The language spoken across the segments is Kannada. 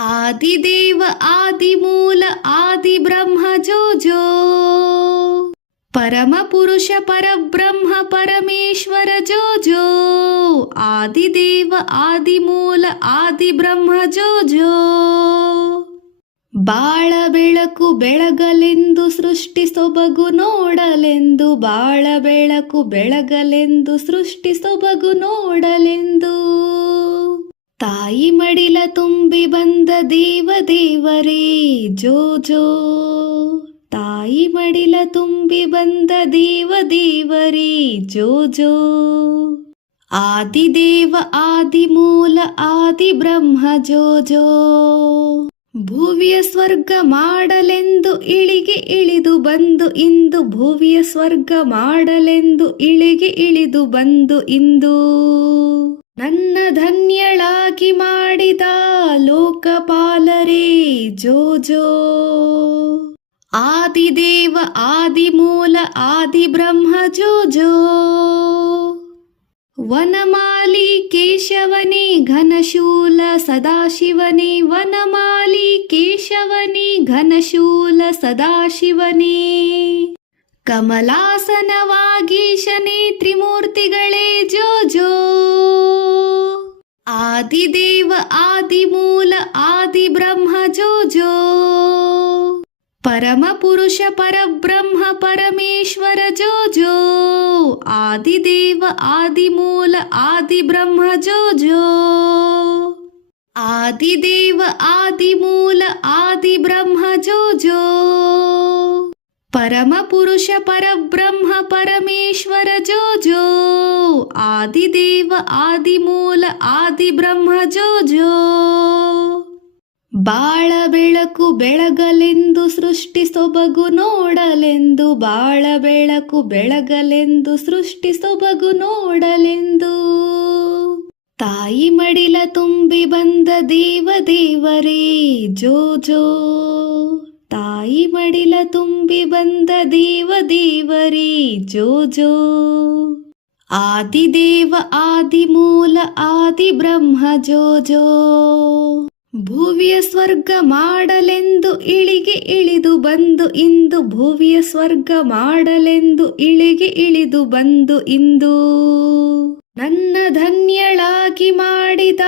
ಆದಿದೇವ ಆದಿಮೂಲ ಆದಿ ಬ್ರಹ್ಮ ಜೋ ಜೋ. ಪರಮ ಪುರುಷ ಪರಬ್ರಹ್ಮ ಪರಮೇಶ್ವರ ಜೋ ಜೋ. ಆದಿದೇವ ಆದಿಮೂಲ ಆದಿ ಬ್ರಹ್ಮ ಜೋ ಜೋ. ಬಾಳ ಬೆಳಕು ಬೆಳಗಲೆಂದು ಸೃಷ್ಟಿ ಸೊಬಗು ನೋಡಲೆಂದು. ಬಾಳ ಬೆಳಕು ಬೆಳಗಲೆಂದು ಸೃಷ್ಟಿ ಸೊಬಗು ನೋಡಲೆಂದು. ತಾಯಿ ಮಡಿಲ ತುಂಬಿ ಬಂದ ದೇವ ದೇವರೇ ಜೋ ಜೋ. ತಾಯಿ ಮಡಿಲ ತುಂಬಿ ಬಂದ ದೇವ ದೇವರೇ ಜೋ ಜೋ. ಆದಿದೇವ ಆದಿಮೂಲ ಆದಿ ಬ್ರಹ್ಮ ಜೋ ಜೋ. ಭುವಿಯ ಸ್ವರ್ಗ ಮಾಡಲೆಂದು ಇಳಿಗೆ ಇಳಿದು ಬಂದು ಇಂದು. ಭುವಿಯ ಸ್ವರ್ಗ ಮಾಡಲೆಂದು ಇಳಿಗೆ ಇಳಿದು ಬಂದು ಇಂದು. ನನ್ನ ಧನ್ಯಳಾಗಿ ಮಾಡಿದ ಲೋಕಪಾಲರೇ ಜೋ ಜೋ. ಆದಿದೇವ ಆದಿಮೂಲ ಆದಿ ಬ್ರಹ್ಮ ಜೋ ಜೋ. ವನಮಾಲಿ ಕೇಶವನೇ ಘನಶೂಲ ಸದಾಶಿವನೇ. ವನಮಾಲಿ ಕೇಶವನೇ ಘನಶೂಲ ಸದಾಶಿವನೇ. ಕಮಲಾಸನವಾಗೀಶನೇ ತ್ರಿಮೂರ್ತಿಗಳೇ ಜೋ ಜೋ. ಆದಿದೇವ ಆದಿಮೂಲ ಆದಿ ಬ್ರಹ್ಮ ಜೋ ಜೋ. ಪರಮ ಪುರುಷ ಪರಬ್ರಹ್ಮ ಪರಮೇಶ್ವರ ಜೋ ಜೋ. ಆದಿದೇವ ಆದಿಮೂಲ ಆದಿ ಬ್ರಹ್ಮ ಜೋ ಜೋ. ಆದಿದೇವ ಆದಿಮೂಲ ಆದಿ ಬ್ರಹ್ಮ ಜೋ ಜೋ. ಪರಮ ಪುರುಷ ಪರಬ್ರಹ್ಮ ಪರಮೇಶ್ವರ ಜೋ ಜೋ. ಆದಿದೇವ ಆದಿಮೂಲ ಆದಿ ಬ್ರಹ್ಮ ಜೋ ಜೋ. ಬಾಳ ಬೆಳಕು ಬೆಳಗಲೆಂದು ಸೃಷ್ಟಿ ಸೊಬಗು ನೋಡಲೆಂದು. ಬಾಳ ಬೆಳಕು ಬೆಳಗಲೆಂದು ಸೃಷ್ಟಿ ಸೊಬಗು ನೋಡಲೆಂದು. ತಾಯಿ ಮಡಿಲ ತುಂಬಿ ಬಂದ ದೇವ ದೇವರೇ ಜೋ ಜೋ. ತಾಯಿ ಮಡಿಲ ತುಂಬಿ ಬಂದ ದೇವ ದೇವರೇ ಜೋ ಜೋ. ಆದಿದೇವ ಆದಿಮೂಲ ಆದಿ ಬ್ರಹ್ಮ ಜೋ ಜೋ. ಭುವಿಯ ಸ್ವರ್ಗ ಮಾಡಲೆಂದು ಇಳಿಗೆ ಇಳಿದು ಬಂದು ಇಂದು. ಭುವಿಯ ಸ್ವರ್ಗ ಮಾಡಲೆಂದು ಇಳಿಗೆ ಇಳಿದು ಬಂದು ಇಂದು. ನನ್ನ ಧನ್ಯಳಾಗಿ ಮಾಡಿದ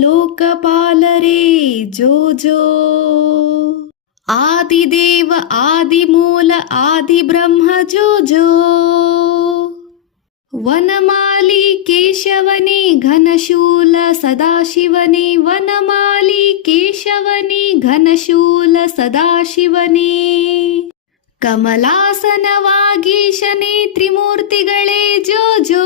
ಲೋಕಪಾಲರೇ ಜೋ ಜೋ. ಆದಿದೇವ ಆದಿಮೂಲ ಆದಿ ಬ್ರಹ್ಮ ಜೋ ಜೋ. ವನಮಾಲಿ ಕೇಶವನೇ ಘನಶೂಲ ಸದಾಶಿವನೇ. ವನಮಾಲಿ ಕೇಶವನೇ ಘನಶೂಲ ಸದಾಶಿವನೇ. ಕಮಲಾಸನವಾಗೀಶನೇ ತ್ರಿಮೂರ್ತಿಗಳೇ ಜೋ ಜೋ.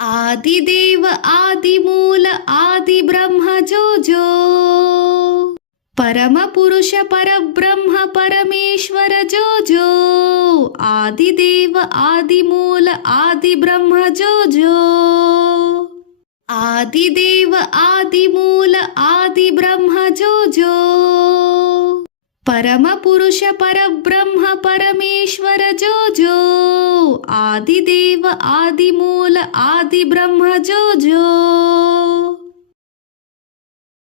ಆದಿದೇವ ಆದಿಮೂಲ ಆದಿ ಬ್ರಹ್ಮ ಜೋ ಜೋ. ಪರಮ ಪುರುಷ ಪರಬ್ರಹ್ಮ ಪರಮೇಶ್ವರ ಜೋ ಜೋ. ಆದಿದೇವ ಆದಿಮೂಲ ಆದಿ ಬ್ರಹ್ಮ ಜೋ ಜೋ. ಆದಿದೇವ ಆದಿಮೂಲ ಆದಿ ಬ್ರಹ್ಮ ಜೋ ಜೋ. ಪರಮ ಪುರುಷ ಪರಬ್ರಹ್ಮ ಪರಮೇಶ್ವರ ಜೋ ಜೋ. ಆದಿದೇವ ಆದಿಮೂಲ ಆದಿ ಬ್ರಹ್ಮ ಜೋ ಜೋ.